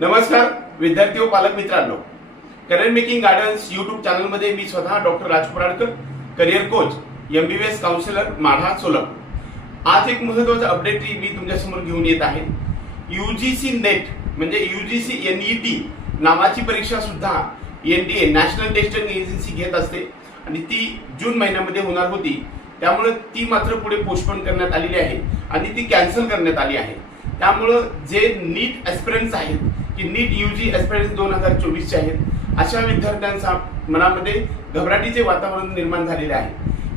नमस्कार विद्यार्थी व पालक मित्रांनो. करिअर मेकिंग गार्डन्स युट्यूब चॅनलमध्ये मी स्वतः doctor Rajpuradkar career coach MBBS counsellor Madha solar आज एक महत्त्वाचा अपडेट मी तुमच्यासमोर घेऊन येत आहे. युजीसी नेट म्हणजे युजीसी एनईटी नावाची परीक्षा सुद्धा एनडीए नॅशनल टेस्टिंग एजन्सी घेत असते. आणि ती जून महिन्यामध्ये होणार होती. त्यामुळे ती मात्र पुढे पोस्टपोन करण्यात आलेली आहे. आणि ती कॅन्सल करण्यात आली आहे. त्यामुळं जे नीट ॲस्पिरंट्स आहेत की नीट यू जी ॲस्पिरंट्स दोन हजार चोवीसचे आहेत. अशा विद्यार्थ्यांचा मनामध्ये घबराटीचे वातावरण निर्माण झालेले आहे.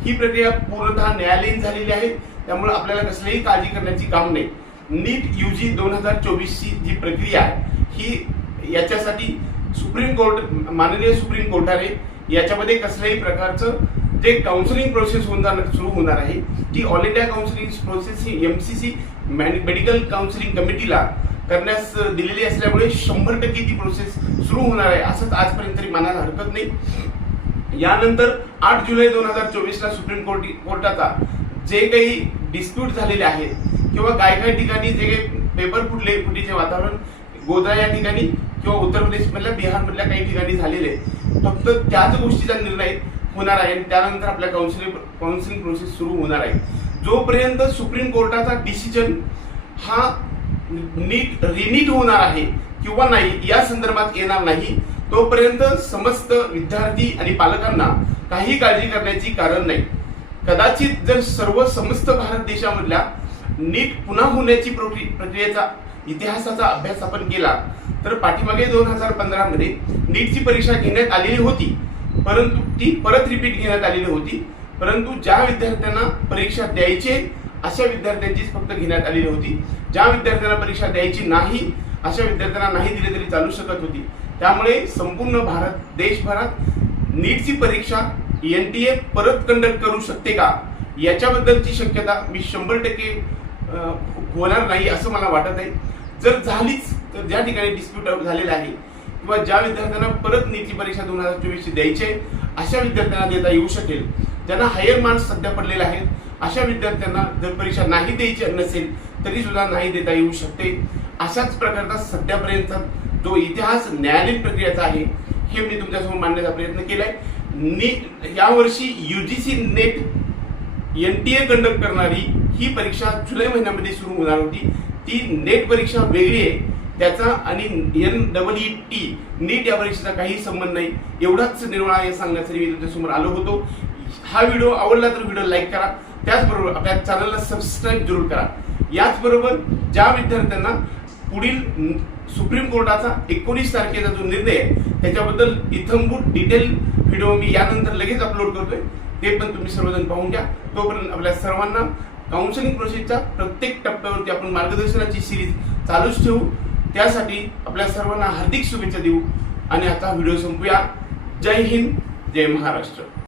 ही प्रक्रिया पूर्णतः न्यायालयीन झालेली आहे. त्यामुळे आपल्याला कसलीही काळजी करण्याची काम नाही. नीट यू जी दोन हजार चोवीसची जी प्रक्रिया आहे ही याच्यासाठी सुप्रीम कोर्ट माननीय सुप्रीम कोर्टाने याच्यामध्ये कसल्याही प्रकारचं जे काउन्सिलिंग प्रोसेस होणार सुरू होणार आहे ती ऑल इंडिया काउन्सिलिंग प्रोसेस ही M C C medical counselling कमिटीला करण्यास दिलेली असल्यामुळे शंभर टक्के ती प्रोसेस सुरू होणार आहे असंच आजपर्यंत तरी मानायला हरकत नाही. यानंतर आठ जुलै दोन हजार चोवीसला सुप्रीम कोर्ट कोर्टाचा जे काही डिस्प्यूट झालेले आहेत किंवा काय काय ठिकाणी जे काही पेपर फुटले फुटीचे वातावरण गोदा या ठिकाणी किंवा उत्तर प्रदेशमधल्या बिहारमधल्या काही ठिकाणी झालेले फक्त त्याच गोष्टीचा निर्णय होणार आहे आणि त्यानंतर आपल्या काउन्सिलिंग काउन्सिलिंग प्रोसेस सुरू होणार आहे. जोपर्यंत सुप्रीम कोर्टाचा डिसिजन हा नीट रिनीट होणार आहे किंवा नाही या संदर्भात येणार नाही तोपर्यंत समस्त विद्यार्थी आणि पालकांना काही काळजी करण्याची कारण नाही. कदाचित जर सर्व समस्त भारत देशामधल्या नीट पुन्हा होण्याची प्रक्रियेचा इतिहासाचा अभ्यास आपण केला तर पाठीमागे दोन हजार पंधरा मध्ये नीटची परीक्षा घेण्यात आलेली होती परंतु ती परत रिपीट घेण्यात आलेली होती परंतु ज्या विद्यार्थ्यांना परीक्षा द्यायचे अशा विद्यार्थ्यांचीच फक्त घेण्यात आलेली होती. ज्या विद्यार्थ्यांना परीक्षा द्यायची नाही अशा विद्यार्थ्यांना नाही दिली तरी चालू शकत होती. त्यामुळे संपूर्ण भारत देशभरात नीटची परीक्षा एन टी ए परत कंडक्ट करू शकते का? याच्याबद्दलची शक्यता मी शंभर टक्के होणार नाही असं मला वाटत आहे. जर झालीच तर ज्या ठिकाणी डिस्प्यूट झालेला आहे किंवा ज्या विद्यार्थ्यांना परत नीटची परीक्षा दोन हजार चोवीसची द्यायची आहे अशा विद्यार्थ्यांना देता येऊ शकेल. ज्यांना हायर मार्क्स सध्या पडलेले आहेत. अशा विद्यार्थ्यांना जर परीक्षा नाही द्यायची नसेल तरी सुद्धा नाही देता येऊ शकते. अशाच प्रकारचा सध्यापर्यंतचा जो इतिहास न्यायालयीन प्रक्रियेचा आहे हे मी तुमच्यासमोर मांडण्याचा प्रयत्न केलाय. नीट यावर्षी UGC NET N T A conduct करणारी ही परीक्षा जुलै महिन्यामध्ये सुरू होणार होती. ती नेट परीक्षा वेगळी आहे. त्याचा आणि N double E T NEET या परीक्षेचा काही संबंध नाही. एवढाच निर्वाळा हे सांगण्यासाठी मी तुमच्यासमोर आलो होतो. हा व्हिडिओ आवडला तर व्हिडिओ लाईक करा. त्याचबरोबर आपल्या चॅनलला सबस्क्राईब जरूर करा. याचबरोबर ज्या विद्यार्थ्यांना पुढील सुप्रीम कोर्टाचा एकोणीस तारखेचा जो निर्णय आहे त्याच्याबद्दल इथंभूत डिटेल व्हिडिओ मी यानंतर लगेच अपलोड करतोय. ते पण तुम्ही सर्वजण पाहून घ्या. तोपर्यंत आपल्या सर्वांना काउन्सिलिंग प्रोसेसच्या प्रत्येक टप्प्यावरती आपण मार्गदर्शनाची सिरीज चालूच ठेवू. त्यासाठी आपल्या सर्वांना हार्दिक शुभेच्छा देऊ. आणि आता व्हिडिओ संपूया. जय हिंद जय महाराष्ट्र.